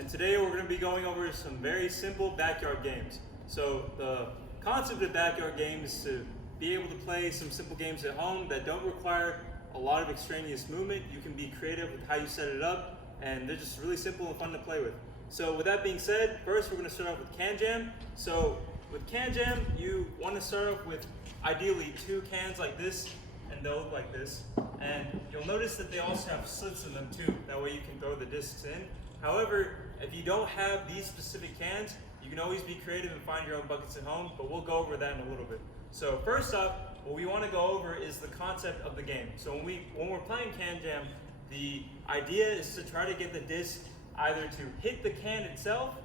and today we're going to be going over some very simple backyard games. So the concept of backyard games is to be able to play some simple games at home that don't require a lot of extraneous movement. You can be creative with how you set it up, and they're just really simple and fun to play with. So with that being said, first we're going to start off with Can Jam. So with Can Jam, you want to start off with ideally 2 cans like this, and they'll look like this. And you'll notice that they also have slits in them too. That way you can throw the discs in. However, if you don't have these specific cans, you can always be creative and find your own buckets at home, but we'll go over that in a little bit. So first up, what we want to go over is the concept of the game. So when we're playing Can Jam, the idea is to try to get the disc either to hit the can itself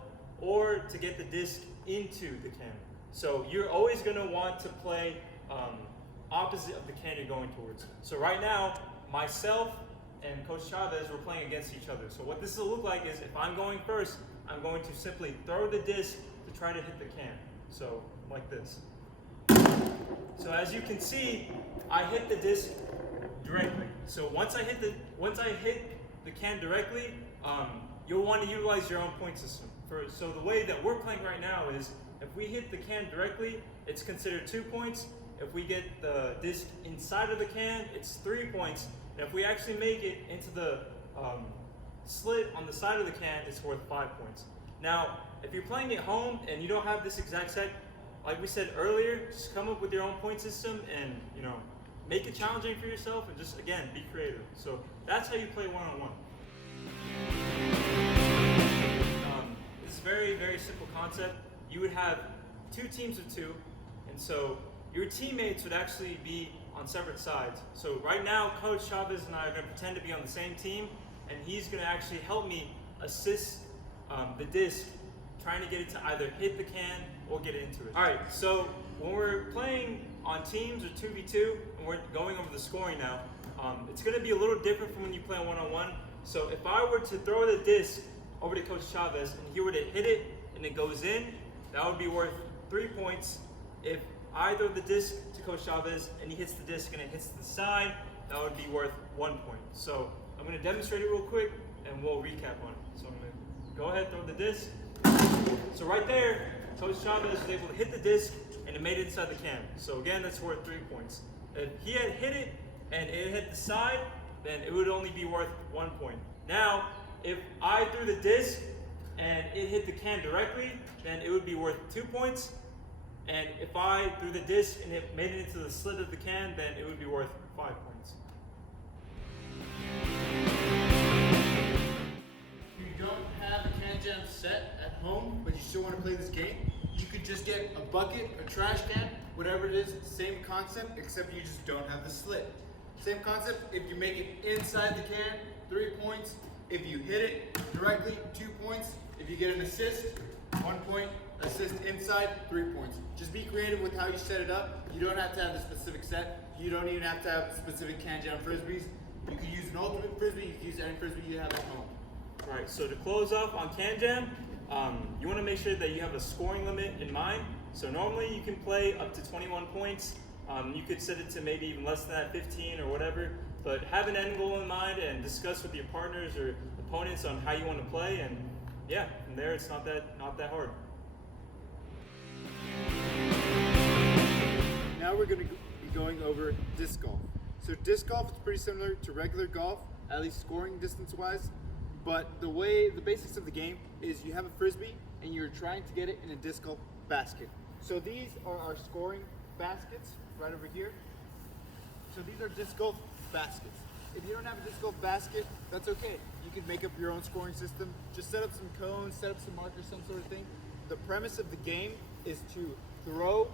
or to get the disc into the can. So you're always going to want to play opposite of the can you're going towards. So right now, myself and Coach Chavez, we're playing against each other. So what this will look like is if I'm going first, I'm going to simply throw the disc to try to hit the can. So like this. So as you can see, I hit the disc directly. So once I hit the can directly, you'll want to utilize your own point system. So the way that we're playing right now is if we hit the can directly, it's considered 2 points. If we get the disc inside of the can, it's 3 points. And if we actually make it into the slit on the side of the can, it's worth 5 points. Now, if you're playing at home and you don't have this exact set, like we said earlier, just come up with your own point system and make it challenging for yourself and just again be creative. So that's how you play one-on-one. It's a very, very simple concept. You would have 2 teams of 2, and so your teammates would actually be on separate sides. So right now, Coach Chavez and I are going to pretend to be on the same team, and he's going to actually help me assist the disc, trying to get it to either hit the can or get into it. All right, so when we're playing on teams or 2v2, and we're going over the scoring now, it's going to be a little different from when you play one-on-one. So if I were to throw the disc over to Coach Chavez and he were to hit it and it goes in, that would be worth 3 points. If I throw the disc to Coach Chavez and he hits the disc and it hits the side, that would be worth 1 point. So I'm going to demonstrate it real quick and we'll recap on it. So I'm going to go ahead, throw the disc. So right there, Coach Chavez was able to hit the disc and it made it inside the can. So again, that's worth 3 points. If he had hit it and it hit the side, then it would only be worth 1 point. Now, if I threw the disc and it hit the can directly, then it would be worth 2 points. And if I threw the disc and it made it into the slit of the can, then it would be worth 5 points. If you don't have a Can Jam set at home, but you still want to play this game, you could just get a bucket, a trash can, whatever it is, same concept, except you just don't have the slit. Same concept, if you make it inside the can, 3 points. If you hit it directly, 2 points. If you get an assist, 1 point. Assist inside, 3 points. Just be creative with how you set it up. You don't have to have the specific set. You don't even have to have specific Can Jam Frisbees. You can use an ultimate Frisbee, you can use any Frisbee you have at home. All right, so to close off on Can Jam, you want to make sure that you have a scoring limit in mind. So normally you can play up to 21 points. You could set it to maybe even less than that, 15 or whatever. But have an end goal in mind and discuss with your partners or opponents on how you want to play. And yeah, from there it's not that hard. Now we're going to be going over disc golf. So disc golf is pretty similar to regular golf, at least scoring distance-wise. But the basics of the game is you have a Frisbee and you're trying to get it in a disc golf basket. So these are our scoring baskets right over here. So these are disc golf baskets. If you don't have a disc golf basket, that's okay. You can make up your own scoring system. Just set up some cones, set up some markers, some sort of thing. The premise of the game is to throw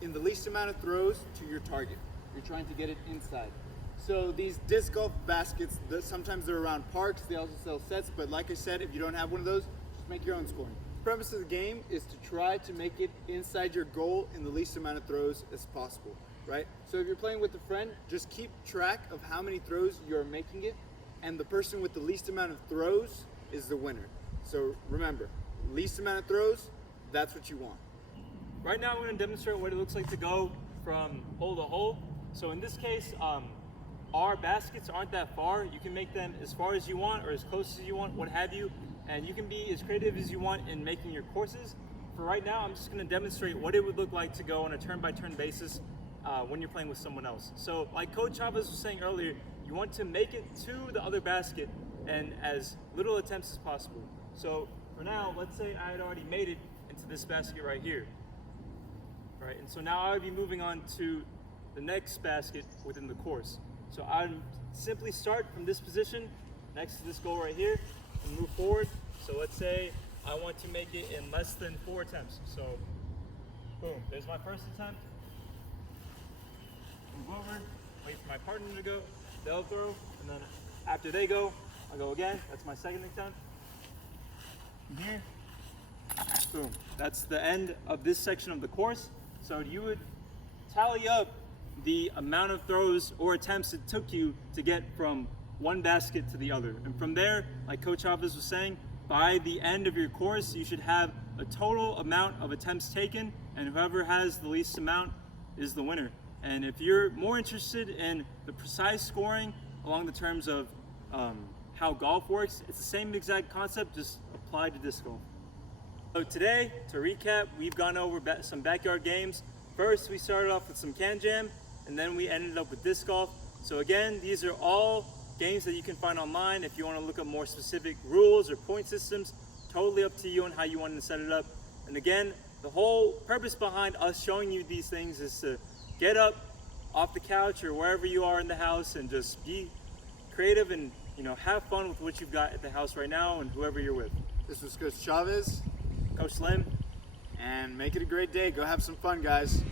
in the least amount of throws to your target. You're trying to get it inside. So these disc golf baskets, sometimes they're around parks, they also sell sets, but like I said, if you don't have one of those, just make your own scoring. The premise of the game is to try to make it inside your goal in the least amount of throws as possible, right? So if you're playing with a friend, just keep track of how many throws you're making it, and the person with the least amount of throws is the winner. So remember, least amount of throws, that's what you want. Right now, I'm going to demonstrate what it looks like to go from hole to hole. So in this case, our baskets aren't that far. You can make them as far as you want or as close as you want, what have you. and you can be as creative as you want in making your courses. For right now, I'm just going to demonstrate what it would look like to go on a turn-by-turn basis when you're playing with someone else. So like Coach Chavez was saying earlier, you want to make it to the other basket and as little attempts as possible. So for now, let's say I had already made it into this basket right here. Right, and so now I would be moving on to the next basket within the course. So I would simply start from this position next to this goal right here and move forward. So let's say I want to make it in less than 4 attempts. So boom, there's my first attempt. Move over, wait for my partner to go, they'll throw, and then after they go, I'll go again. That's my second attempt. From here, boom. That's the end of this section of the course. So you would tally up the amount of throws or attempts it took you to get from one basket to the other. And from there, like Coach Chavez was saying, by the end of your course, you should have a total amount of attempts taken, and whoever has the least amount is the winner. And if you're more interested in the precise scoring along the terms of how golf works, it's the same exact concept, just applied to disc golf. So today, to recap, we've gone over some backyard games. First, we started off with some can jam, and then we ended up with disc golf. So again, these are all games that you can find online. If you want to look up more specific rules or point systems, totally up to you on how you want to set it up. And again, the whole purpose behind us showing you these things is to get up off the couch or wherever you are in the house and just be creative and have fun with what you've got at the house right now and whoever you're with. This was Coach Chavez, Coach Slim. and make it a great day. Go have some fun, guys.